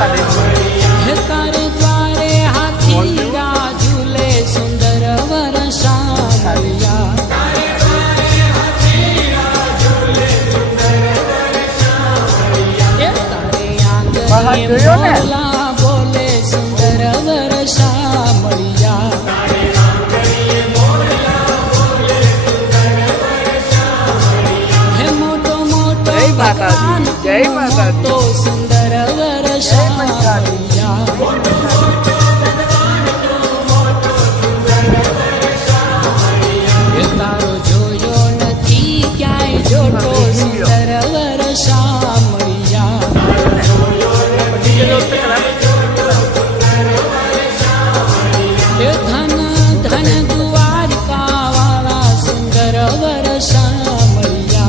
हे तारे द्वारे हाथी झूले सुंदर वर्षा मैया बोला बोले सुंदर वर्षा मैया हे मोटो मोटो जय माता तो सुंदर वर्षा मैया हे तारो जोयो नथी क्याय जोटो सुंदर वर्षा मैया धन धन द्वारका वाला सुंदर वर्षा मैया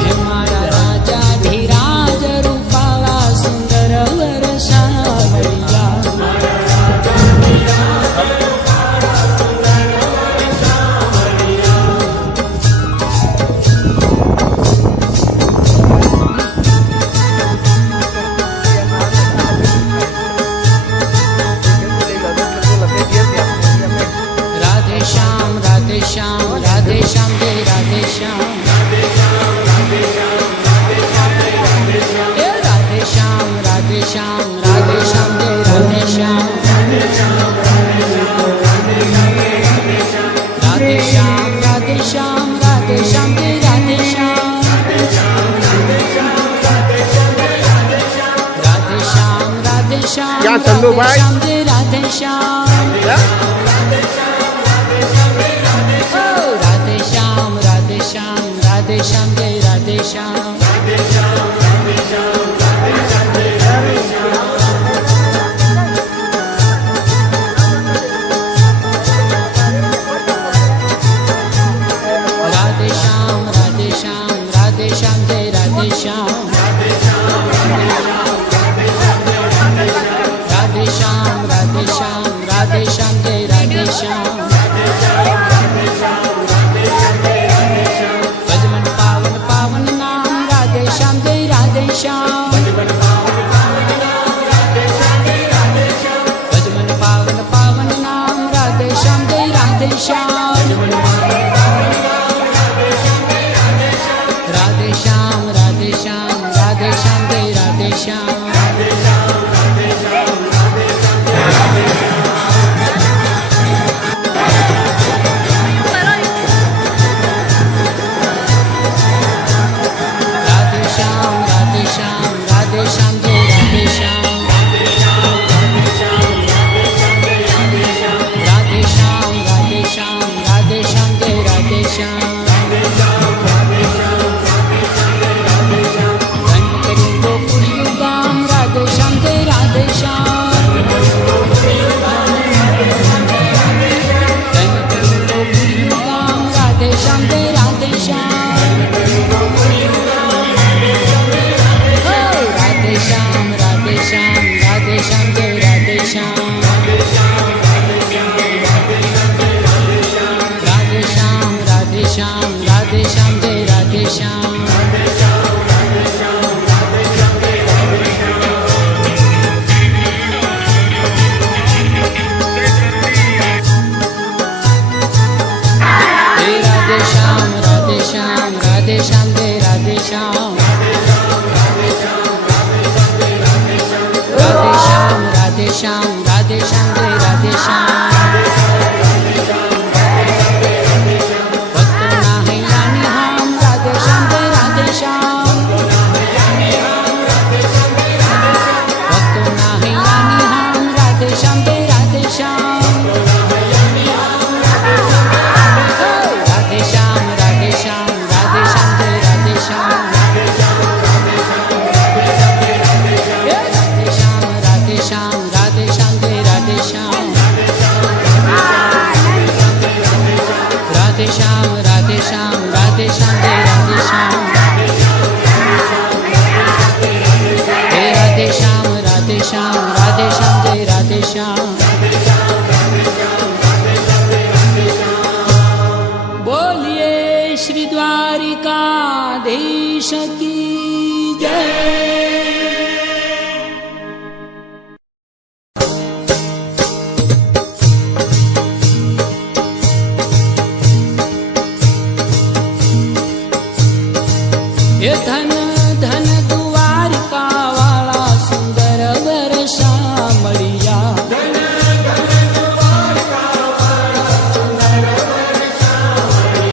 हे मारा राजा धीराज रूपाला सुंदर वर्षा मैया राधे श्याम राधे श्याम जय राधे श्याम राधे श्याम राधे श्याम राधे श्याम राधे श्याम जय राधे श्याम राधे श्याम राधे श्याम राधे श्याम जय राधे श्याम राधे श्याम राधे श्याम जय राधे श्याम राधे श्याम राधे श्याम राधे श्याम जय राधे श्याम राधे श्याम राधे श्याम जय राधे श्याम राधे श्याम राधे श्याम राधे श्याम जय राधे श्याम राधे श्याम राधे श्याम राधे श्याम राधे श्याम जय राधे श्याम भजमन पावन पावन नाम राधे श्याम जय राधे श्याम भजमन पावन पावन नाम राधे श्याम जय राधे श्याम राधे श्याम राधे श्याम राधे श्याम जय राधे श्याम भक्तों ना हैया निहाम राधे श्याम जय દ્વારકાધીશ કી જય. એ ધન ધન દ્વારકા વાળા સુંદર વર્ષા મળી